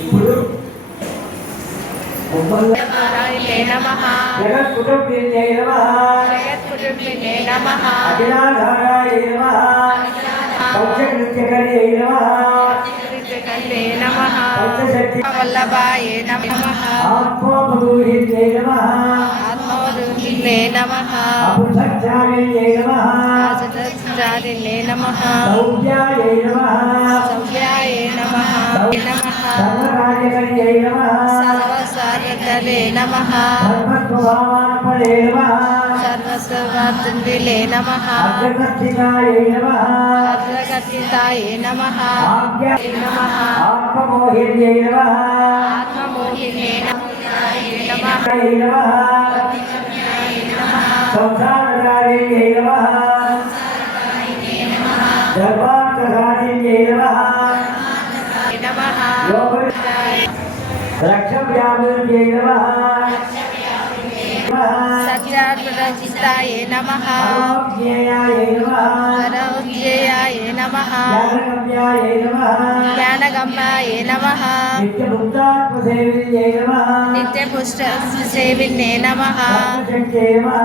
ఇప్పుడు జగత్కుటుంబిన్యై నమః అఖిలాధారాయ నమః పంచకృత్యకర్యై నమః పంచశక్తి వల్లభాయ నమః ఆత్మోపదూహిన్యై నమః ఆత్మవధూహిన్యై నమః అపుసత్యాయ నమః అసతస్రాదిన్యై నమః సౌఖ్యాయ నమః సౌఖ్యాయ నమః నమః సర్వకార్యకర్యై నమః సర్వసారథరే నమః ధర్మస్వభావాత్మనే నమః సర్వస్వవర్తండిలే నమః అగ్రకర్షికాయ నమః అగ్రగతితాయ నమః నమః ఆత్మమోహిన్యై నమః ఆత్మమోహినే నమః సంసారకారిణ్యై నమః ధర్మార్థకారిణ్యై నమః రక్షవ్యామిన్యై నమః సత్యాత్మరచితాయ నమః ఆరోగ్యాయ నమః పరౌజ్యేయాయ నమః జ్ఞానగమ్యాయ నమః జ్ఞానగమ్యాయ నమః నిత్యముక్తాత్మసేవిన్యై నమః నిత్యపుష్ట సేవిన్యే నమః పద్మశక్త్యై నమః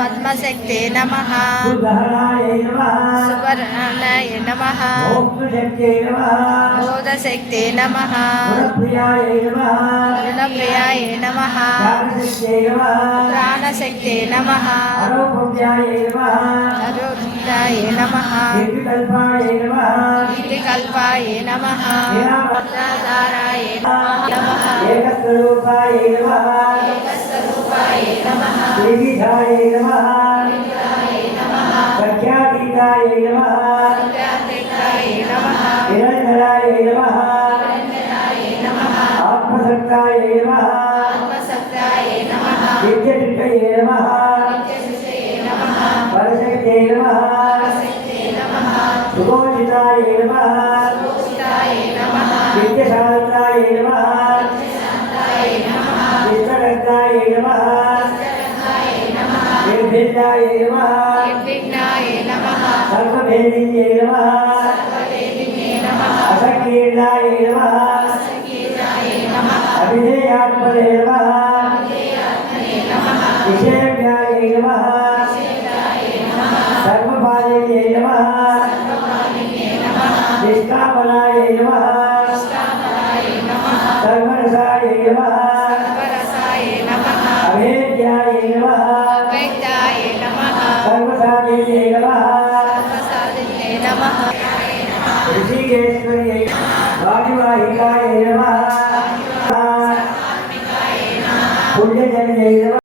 పద్మశక్తే నమః సుధరాయ నమః సువర్ణాయ నమః మోక్షశక్త్యై నమః బోధశక్తే నమః గుణప్రియాయ నమః గుణప్రియాయ నమః జ్ఞానశక్త్యై నమః ప్రాణశక్తే నమః అరూపవ్యాయ నమః అరుద్ధాయ నమః నిర్వికల్పాయ నమః నిర్వికల్పాయ నమః నిరాధారాయ నమః ఏకస్వరూపాయ నమః త్రివిధాయ నమః ప్రఖ్యాతీతాయ నమః నిరంజనాయ నమః ఆత్మసక్తాయ నమః నిత్యశిష్టయే నమః పరశక్తే నమః సుభోజితాయ నమః నిత్యశాంతాయ నమః నిత్యగంధాయ నమః నిర్భిన్నాయ నమః సర్వభేదిన్యై నమః అసంకీర్ణాయ నమః అవిధేయాత్మనే నమః విషేవ్యాయ నమః సర్వపాలిన్యై నమః నిష్కామనాయ నమః సర్వరసాయ నమః అవేద్యాయ నమః సర్వసాధిన్యై నమః ఋషికేశ్వర్యై వాయువాహికాయ నమః పుణ్యజన్యై